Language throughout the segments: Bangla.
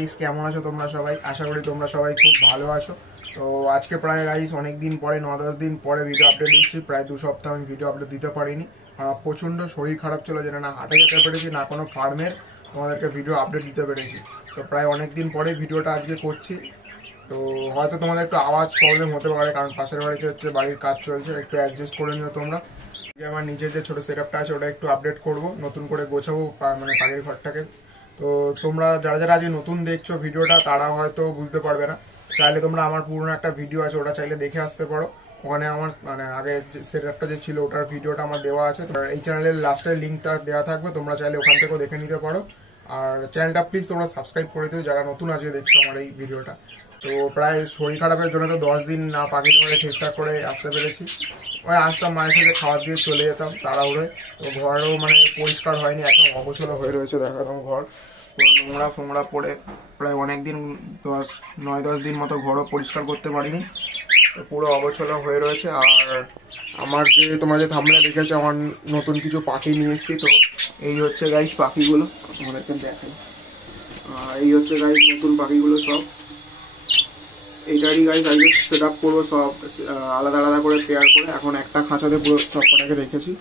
গাইস, কেমন আছো তোমরা সবাই? আশা করি তোমরা সবাই খুব ভালো আছো। তো আজকে প্রায় গাইস অনেক দিন পরে 9-10 দিন পরে ভিডিও আপডেট দিচ্ছি। প্রায় 2 সপ্তাহ আমি ভিডিও আপডেট দিতে পারিনি। প্রচণ্ড শরীর খারাপ ছিল, যেটা না হাটে যেতে পেরেছি না কোনো ফার্মের তোমাদেরকে ভিডিও আপডেট দিতে পেরেছি। তো প্রায় অনেক দিন পরে ভিডিওটা আজকে করছি। তো হয়তো তোমাদের একটু আওয়াজ প্রবলেম হতে পারে, কারণ পাশের বাড়িতে হচ্ছে বাড়ির কাজ চলছে, একটু অ্যাডজাস্ট করে নিও তোমরা। আমার নিজের যে ছোটো সেটআপটা আছে ওটা একটু আপডেট করব, নতুন করে গোছাবো মানে বাড়ির ঘরটাকে। তো তোমরা যারা যারা আজকে নতুন দেখছো ভিডিওটা তারা হয়তো বুঝতে পারবে না, চাইলে তোমরা আমার পুরনো একটা ভিডিও আছে ওটা চাইলে দেখে আসতে পারো। ওখানে আমার মানে আগে সেটআপটা যে ছিল ওটার ভিডিওটা আমার দেওয়া আছে। তো এই চ্যানেলের লাস্টের লিঙ্কটা দেওয়া থাকবে, তোমরা চাইলে ওখান থেকেও দেখে নিতে পারো। আর চ্যানেলটা প্লিজ তোমরা সাবস্ক্রাইব করে দিও যারা নতুন আজকে দেখছো আমার এই ভিডিওটা। তো প্রায় শরীর খারাপের জন্য তো 10 দিন না পাখির ঘরে ঠিকঠাক করে আসতে পেরেছি। ওই আসতাম, মায়ের সাথে খাবার দিয়ে চলে যেতাম তাড়াহুড়োয়। তো ঘরেও মানে পরিষ্কার হয়নি, একদম অগোছালো হয়ে রয়েছে। দেখাতাম ঘর পুরো নোংরা ফোংরা পড়ে, প্রায় অনেক দিন 9-10 দিন মতো ঘরও পরিষ্কার করতে পারিনি। তো পুরো অগোছালো হয়ে রয়েছে। আর আমার যে তোমরা যে থাম্বনেলে দেখেছো আমার নতুন কিছু পাখি নিয়ে এসেছি। তো এই হচ্ছে গাইস পাখিগুলো, তোমাদেরকে দেখাই। এই হচ্ছে গাইস নতুন পাখিগুলো সব। এইটারই গাইস আজকে সেট আপ করবো সব আলাদা আলাদা করে পেয়ার করে। এখন একটা খাঁচাতে পুরো সব কটাকে রেখেছি।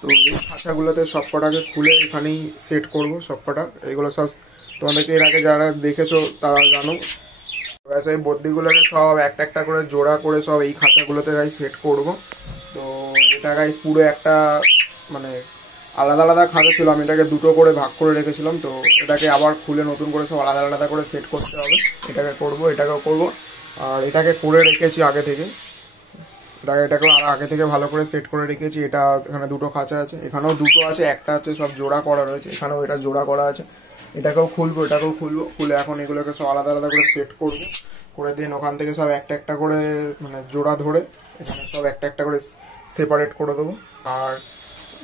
তো এই খাঁচাগুলোতে সব কটাকে খুলে এখানেই সেট করবো সব কটা। এগুলো সব তোমাদেরকে এর আগে যারা দেখেছো তারা জানো। ব্যাস এই বদ্যিগুলোকে সব একটা একটা করে জোড়া করে সব এই খাঁচাগুলোতে গাইস সেট করবো। তো এটা গাইস পুরো একটা মানে আলাদা আলাদা খাঁচা ছিল, আমি এটাকে দুটো করে ভাগ করে রেখেছিলাম। তো এটাকে আবার খুলে নতুন করে সব আলাদা আলাদা করে সেট করতে হবে। এটাকে করব, এটাকেও করব। আর এটাকে করে রেখেছি আগে থেকে, এটাকেও আগে থেকে ভালো করে সেট করে রেখেছি। এটা এখানে দুটো খাঁচা আছে, এখানেও দুটো আছে, একটা হচ্ছে সব জোড়া করা রয়েছে, এখানেও এটা জোড়া করা আছে। এটাকেও খুলবো, এটাকেও খুলবো, খুলে এখন এগুলোকে সব আলাদা আলাদা করে সেট করবো। করে দিন ওখান থেকে সব একটা একটা করে মানে জোড়া ধরে এখানে সব একটা একটা করে সেপারেট করে দেবো। আর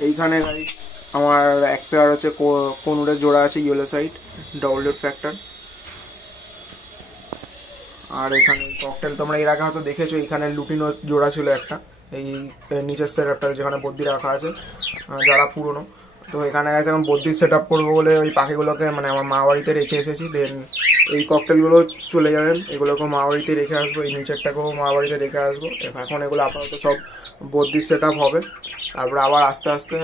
এইখানে গাইস আমার এক পেয়ার হচ্ছে কনুরের জোড়া আছে, yellow side double dot factor. আর এখানে ককটেল তোমরা এর আগে হয়তো দেখেছো, এখানে লুটিনো জোড়া ছিল একটা, এই নিচের সেট আপটা যেখানে বদ্যি রাখা আছে যারা পুরনো। তো এখানে গেছে এখন বদ্যির সেট আপ করবো বলে ওই পাখিগুলোকে মানে আমার মা বাড়িতে রেখে এসেছি। দেন এই ককটেলগুলো চলে যাবেন, এগুলোকেও মা বাড়িতে রেখে আসবো, এই নিচেরটাকেও মা বাড়িতে রেখে আসবো। এখন এগুলো আপাতত সব বদ্যির সেট আপ হবে। তারপরে আবার আস্তে আস্তে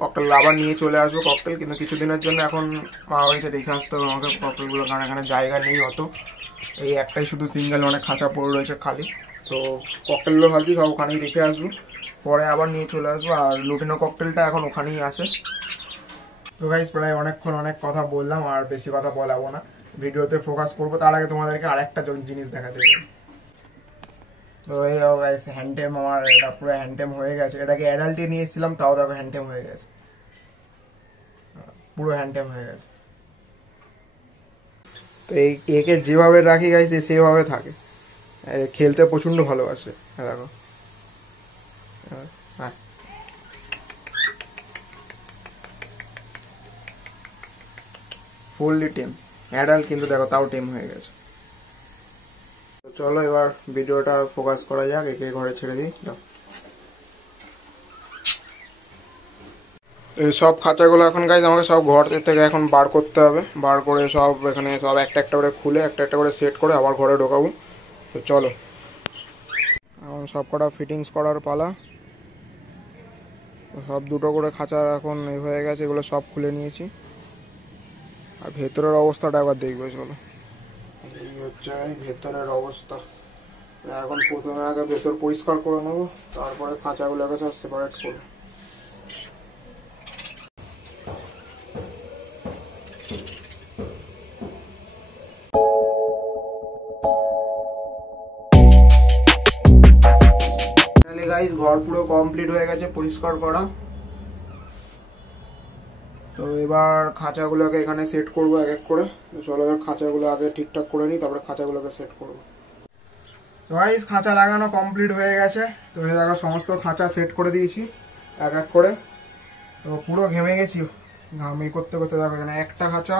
ককটেল আবার নিয়ে চলে আসবো ককটেল, কিন্তু কিছুদিনের জন্য এখন মা বাড়িতে রেখে আসতে হবে আমাকে ককটেলগুলো, কারণ এখানে জায়গা নেই অত। এই একটাই শুধু সিঙ্গেল অনেক খাঁচা পড়ে রয়েছে খালি। তো ককটেলগুলো ভাবছি সব ওখানেই রেখে আসবো, পরে আবার নিয়ে চলে আসবো। আর লুটিনো ককটেলটা এখন ওখানেই আছে। তো গাইস প্রায় অনেকক্ষণ অনেক কথা বললাম, আর বেশি কথা বলাবো না, ভিডিওতে ফোকাস করবো। তার আগে তোমাদেরকে আরেকটা জিনিস দেখাতে চাই। তো এই গাইস হ্যান্ডটেম, আমার এটা পুরো হ্যান্ডটেম হয়ে গেছে। এটাকে অ্যাডাল্টে নিয়ে এসেছিলাম, তাও দেখো হ্যান্ডটেম হয়ে গেছে, পুরো হ্যান্ডটেম হয়ে গেছে। তো একে যেভাবে রাখি গাইস সেভাবে থাকে, খেলতে প্রচন্ড ভালোবাসে। দেখো ফুললি টেম অ্যাডাল্ট, কিন্তু দেখো তাও টেম হয়ে গেছে। তো চলো এবার ভিডিওটা ফোকাস করা যাক, একে ঘরে ছেড়ে দিই। এই সব খাঁচাগুলো এখন গাইজ আমাকে সব ঘর থেকে এখন বার করতে হবে, বার করে সব এখানে সব একটা একটা করে খুলে একটা একটা করে সেট করে আবার ঘরে ঢোকাবো। তো চলো এখন সব কটা ফিটিংস করার পালা। সব দুটো করে খাঁচা এখন হয়ে গেছে, এগুলো সব খুলে নিয়েছি। আর ভেতরের অবস্থাটা একবার দেখবে চলো। এই হচ্ছে ভেতরের অবস্থা। এখন প্রথমে আগে ভেতর পরিষ্কার করে নেবো, তারপরে খাঁচাগুলোকে সব সেপারেট করবো। ঘর পুরো কমপ্লিট হয়ে গেছে পরিষ্কার করা। তো এবার খাঁচাগুলোকে এখানে সেট করবো এক এক করে। চলো এবার খাঁচাগুলো আগে ঠিকঠাক করে নিই, তারপরে খাঁচাগুলোকে সেট করবো। তো গাইস খাঁচা লাগানো কমপ্লিট হয়ে গেছে। তো এই দেখো সমস্ত খাঁচা সেট করে দিয়েছি এক এক করে। তো পুরো ঘেমে গেছি ঘামি করতে করতে। দেখো এখানে একটা খাঁচা,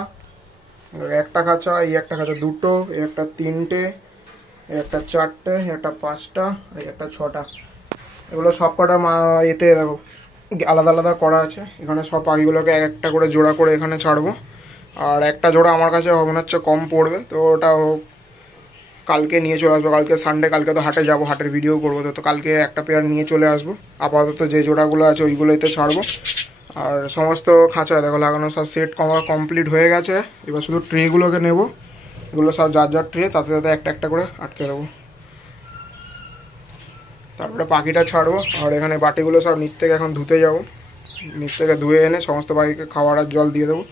এই একটা খাঁচা, দুটো, এই একটা তিনটে, এই একটা চারটে, একটা পাঁচটা, এই একটা ছটা। এগুলো সব কটা এতে দেখো আলাদা আলাদা করা আছে। এখানে সব পাখিগুলোকে এক একটা করে জোড়া করে এখানে ছাড়বো। আর একটা জোড়া আমার কাছে মনে হচ্ছে কম পড়বে, তো ওটা কালকে নিয়ে চলে আসবো। কালকে সানডে, কালকে তো হাটে যাবো, হাটের ভিডিও করবো, তো কালকে একটা পেয়ার নিয়ে চলে আসবো। আপাতত যে জোড়াগুলো আছে ওইগুলোইতে ছাড়বো। আর সমস্ত খাঁচা দেখো লাগানো সব সেট কমপ্লিট হয়ে গেছে। এবার শুধু ট্রেগুলোকে নেব, এগুলো সব যার যার ট্রে, তাতে তাতে একটা একটা করে আটকে দেবো। তারপরে পাখিটা ছাড়বো। আর এখানে বাটিগুলো সব নিচ থেকে এখন ধুতে যাবো, নিচ থেকে ধুয়ে এনে সমস্ত পাখিকে খাওয়ার আর জল দিয়ে দেবো।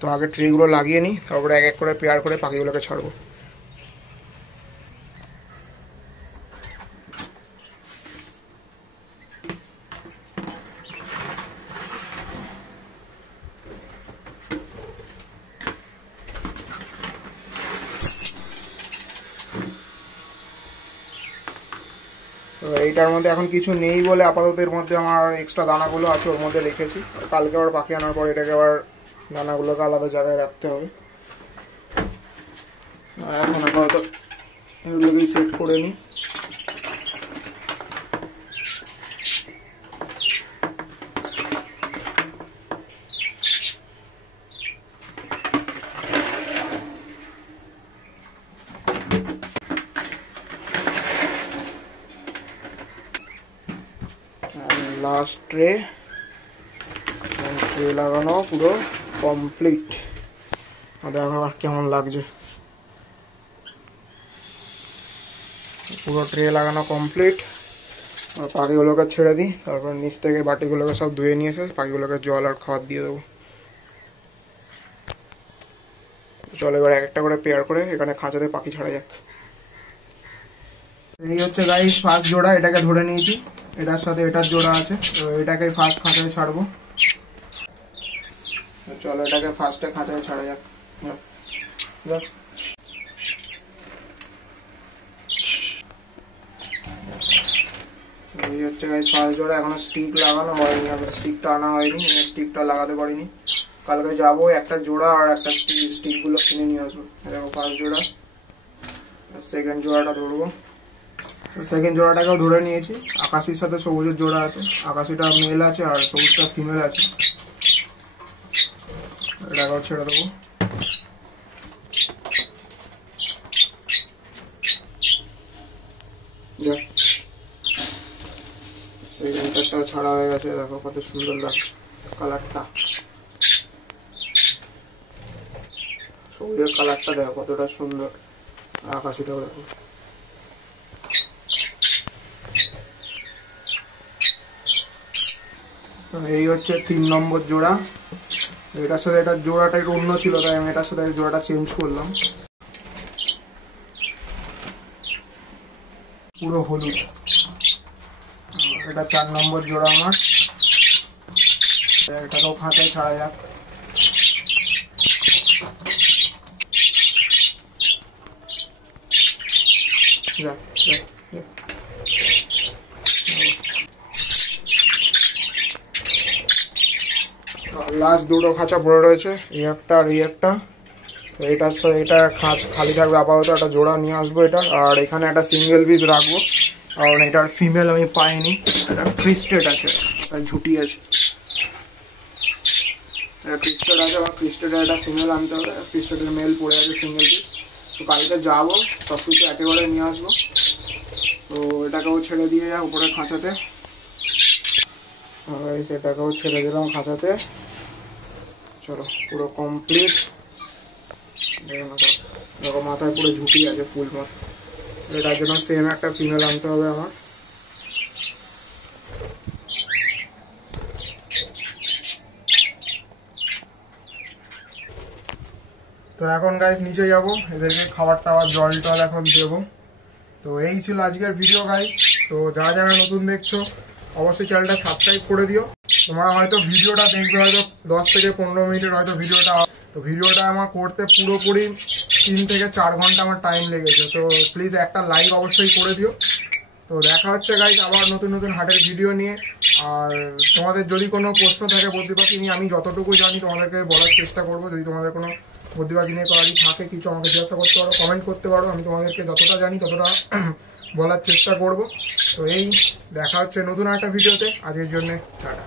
তো আগে ট্রেগুলো লাগিয়ে নিই, তারপরে এক এক করে পেয়ার করে পাখিগুলোকে ছাড়বো। তো এইটার মধ্যে এখন কিছু নেই বলে আপাতত এর মধ্যে আমার এক্সট্রা দানাগুলো আছে ওর মধ্যে রেখেছি। কালকে আবার পাখি আনার পর এটাকে আবার দানাগুলোকে আলাদা জায়গায় রাখতে হবে। এখন আপাতত এগুলোকেই সেট করে নিই। লাস্ট ট্রে লাগানো পুরো কমপ্লিট। দেখো কেমন লাগছে, পুরো ট্রে লাগানো কমপ্লিট। পাখিগুলোকে ছেড়ে দিই, তারপর নিচ থেকে বাটিগুলোকে সব ধুয়ে নিয়ে এসে পাখিগুলোকে জল আর খাবার দিয়ে দেবো। চলো এবার এক একটা করে পেয়ার করে এখানে খাঁচাতে পাখি ছাড়া যাক। এই হচ্ছে গাইস ফার্স্ট জোড়া, এটাকে ধরে নিয়েছি, এটার সাথে এটার জোড়া আছে, তো এটাকে ফার্স্ট খাঁচায় ছাড়বো। চলো এটাকে ফার্স্টে খাঁচায় ছাড়া যাক। এই হচ্ছে গাইস ফার্স্ট জোড়া, এখনো স্টিক লাগানো হয়নি, স্টিকটা আনা হয়নি, স্টিকটা লাগাতে পারিনি। কালকে যাবো একটা জোড়া আর একটা স্টিকগুলো কিনে নিয়ে আসবো। দেখো ফার্স্ট জোড়া, সেকেন্ড জোড়াটা ধরবো। সেকেন্ড জোড়াটাকেও ধরে নিয়েছি, আকাশির সাথে সবুজের জোড়া আছে, আকাশিটা মেল আছে আর সবুজটা ফিমেল আছে। এটাকেও ছেড়ে দেবো। সেকেন্ডটা ছাড়া হয়ে গেছে, দেখো কত সুন্দর লাগছে কালারটা, সবুজের কালারটা দেখো কতটা সুন্দর, আকাশিটাও দেখো। এই হচ্ছে 3 নম্বর জোড়া, এটার সাথে এটার জোড়াটা একটু অন্য ছিল, তাই আমি এটার সাথে জোড়াটা চেঞ্জ করলাম, পুরো হলুদ। এটা 4 নম্বর জোড়া আমার, এটাকেও খাঁচায় ছাড়া যাক। লাস্ট দুটো খাঁচা পড়ে রয়েছে, এই একটা আর এই একটা। তো এটার সাথে এটা খালি থাকবে আপাতত, একটা জোড়া নিয়ে আসবো এটার। আর এখানে একটা সিঙ্গেল পিস রাখবো, কারণ এটার ফিমেল আমি পাইনি, এটা ক্রিস্টেড আছে, ঝুটি আছে, ক্রিস্টেড আছে, আমার ক্রিস্টেডের একটা ফিমেল আনতে হবে, ক্রিস্টেডের মেল পড়ে আছে সিঙ্গেল পিস। তো কালকে যাবো, সব কিছু একেবারে নিয়ে আসবো। তো এটাকেও ছেড়ে দিয়ে যা উপরে খাঁচাতে, সেটাকেও ছেড়ে দিলাম খাঁচাতে। চলো পুরো কমপ্লিট। দেখো মাথায় পুরো ঝুঁটি আছে ফুল মাথা, এটার জন্য সেম একটা ফিমেল আনতে হবে আমার। তো এখন গাইস নিচে যাব, এদেরকে খাবার টাবার জল টল এখন দেবো। তো এই ছিল আজকের ভিডিও গাইস। তো যারা যারা নতুন দেখছো অবশ্যই চ্যানেলটা সাবস্ক্রাইব করে দিও। তোমরা হয়তো ভিডিওটা দেখবে হয়তো 10 থেকে 15 মিনিটের হয়তো ভিডিওটা, তো ভিডিওটা আমার করতে পুরোপুরি 3 থেকে 4 ঘন্টা আমার টাইম লেগেছে। তো প্লিজ একটা লাইক অবশ্যই করে দিও। তো দেখা হচ্ছে গাইস আবার নতুন নতুন হাটের ভিডিও নিয়ে। আর তোমাদের যদি কোনো প্রশ্ন থাকে বদ্রি পাখি নিয়ে, আমি যতটুকু জানি তোমাদেরকে বলার চেষ্টা করবো। যদি তোমাদের কোনো বদ্রি পাখি নিয়ে করারই থাকে কিছু আমাকে জিজ্ঞাসা করতে পারো, কমেন্ট করতে পারো, আমি তোমাদেরকে যতটা জানি ততটা বলার চেষ্টা করব। তো এই দেখা হচ্ছে নতুন একটা ভিডিওতে, আজকের জন্য টাটা।